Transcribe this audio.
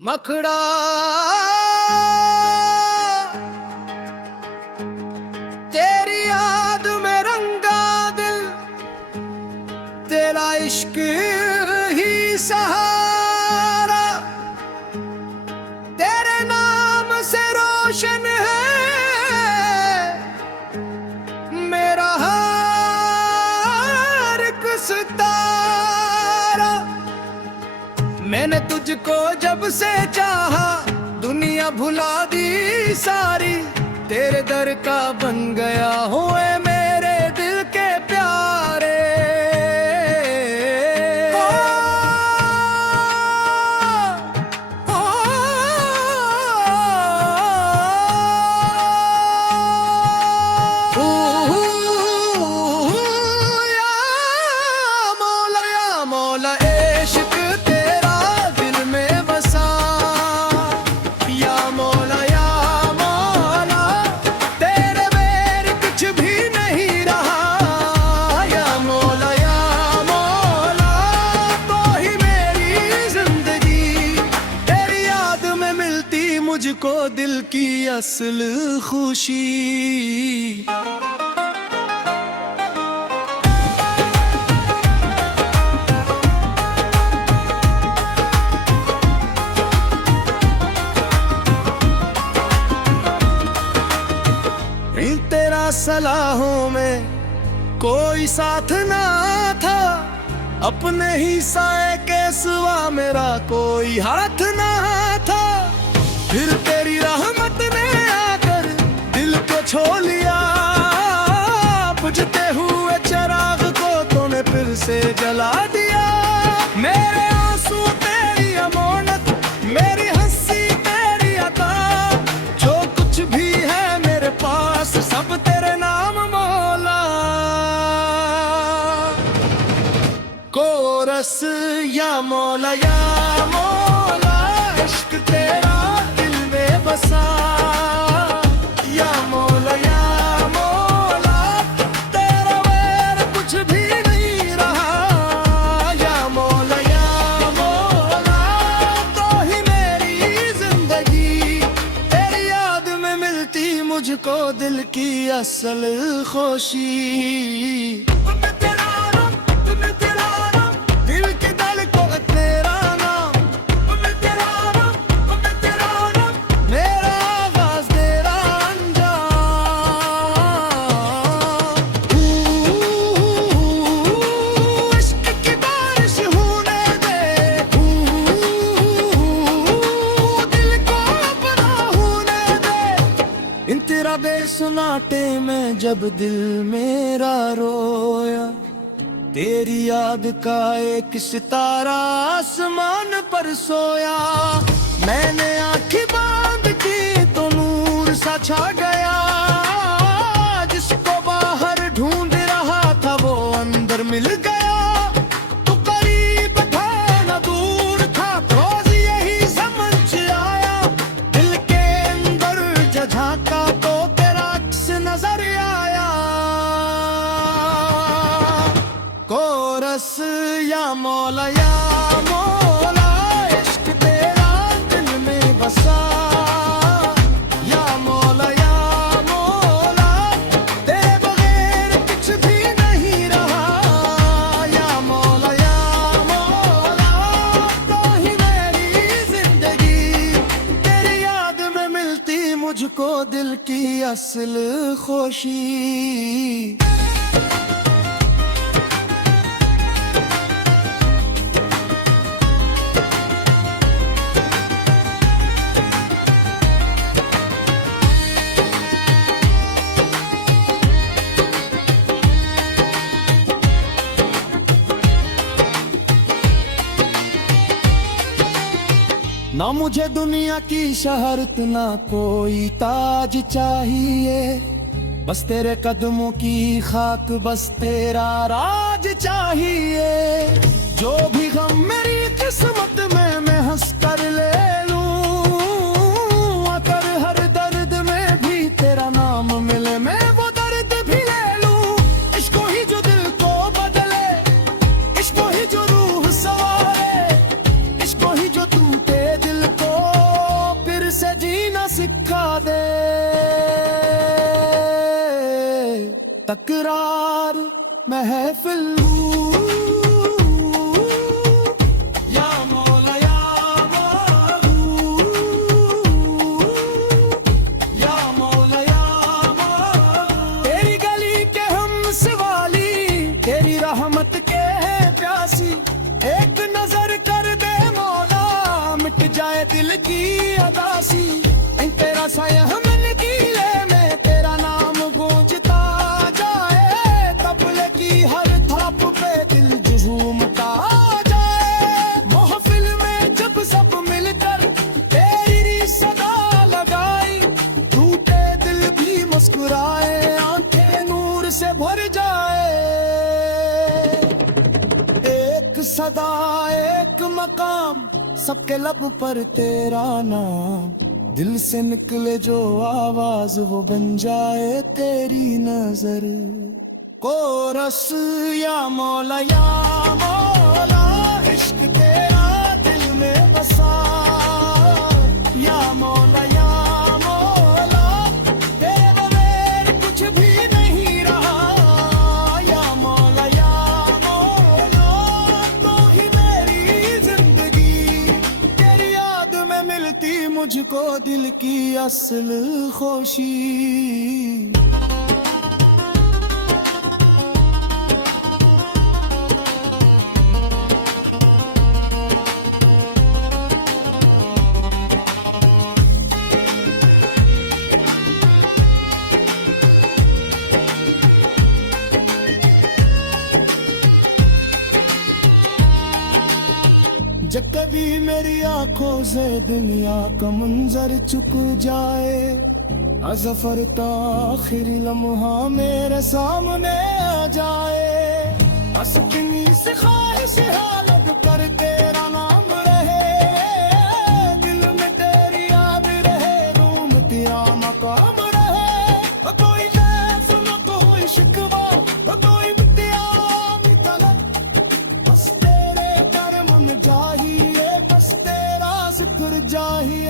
मखड़ा तेरी याद में रंगा दिल, तेरा इश्क ही सहारा, तेरे नाम से रोशन है मेरा हर एक सितारा। मैंने तुझको जब से चाहा, दुनिया भुला दी सारी, तेरे दर का बन गया हूँ ऐ मेरे दिल के प्यारे। या मौला इश्क तेरा दिल में बसा, या मौला तेरे बैर कुछ भी नहीं रहा, या मौला तो ही मेरी जिंदगी, तेरी याद में मिलती मुझको दिल की असल खुशी। तेरा सलाहों में कोई साथ ना था, अपने ही साए के सिवा मेरा कोई हाथ ना था। फिर तेरी रहमत ने आकर दिल को छो लिया, बुझते हुए चिराग को तूने फिर से जला दिया। मेरे आंसू तेरी अमानत, मेरी हंसी तेरी अता, जो कुछ भी है मेरे पास सब तेरे नाम मौला। कोरस या मौला इश्क तेरा दिल में बसा, या मौला तेरा वैर कुछ भी नहीं रहा, या मौला तो ही मेरी जिंदगी, तेरी याद में मिलती मुझको दिल की असल खुशी। दिल के दल को तेरा नाम, मेरा आगाज तेरा अंजाम। इश्क की बारिश होने दे, दिल को अपना होने दे। इन तेरा बेसुनाटे में जब दिल मेरा रोया, तेरी याद का एक सितारा आसमान पर सोया। मैंने आंखें बंद की तो नूर सा छा गया, जिसको बाहर ढूंढ रहा था वो अंदर मिल गया। तू करीब था न दूर था, रोज यही समझ आया, दिल के अंदर झांका तो तेरा अक्स नजर आया। कोरस या मौला इश्क तेरा दिल में बसा, या मौला तेरे बगैर कुछ भी नहीं रहा, या मौला तो ही मेरी जिंदगी, तेरी याद में मिलती मुझको दिल की असल खुशी। ना मुझे दुनिया की शहरत ना कोई ताज चाहिए, बस तेरे कदमों की खाक, बस तेरा राज चाहिए। जो भी गम मेरी किस्मत में मैं हंस कर ले लूं, अगर हर दर्द में भी तेरा नाम मिले मैं वो दर्द भी ले लूं। इश्क ही जो दिल को बदले, इश्क ही जो रूह सवारे, इश्क ही जो टूटे दिल को तकरार महफिल या मौला या या मौला या तेरी गली के हम सवाली तेरी रहमत के है प्यासी एक नजर कर दे मौला मिट जाए दिल की अदासी तेरा साया मिल कीले में तेरा नाम गूंजता जाए तबले की हर थाप पे दिल झूमता जाए महफिल में जब सब मिलकर तेरी सदा लगाई टूटे दिल भी मुस्कुराए आंखें नूर से भर जाए एक सदा एक मकाम सबके लब पर तेरा नाम दिल से निकले जो आवाज वो बन जाए तेरी नजर कोरस या मौला इश्क तेरा दिल में बसा या मौला तेरे बगैर कुछ भी नहीं रहा या मौला तो ही मेरी जिंदगी तेरी याद में मिलती मुझको दिल की असल खुशी जब कभी मेरी आंखों से दुनिया का मंजर चुक जाए अज़फ़र का आखिरी लम्हा मेरे सामने आ जाए बस इतनी सी ख्वाहिश हालत कर तेरा नाम रहे दिल में तेरी याद रहे रूम तेरा मकाम रहे कोई दर्द न कोई शिकवा कोई बिटिया भी तलब बस तेरे कर्म में चाहिए बस तेरा जिक्र चाहिए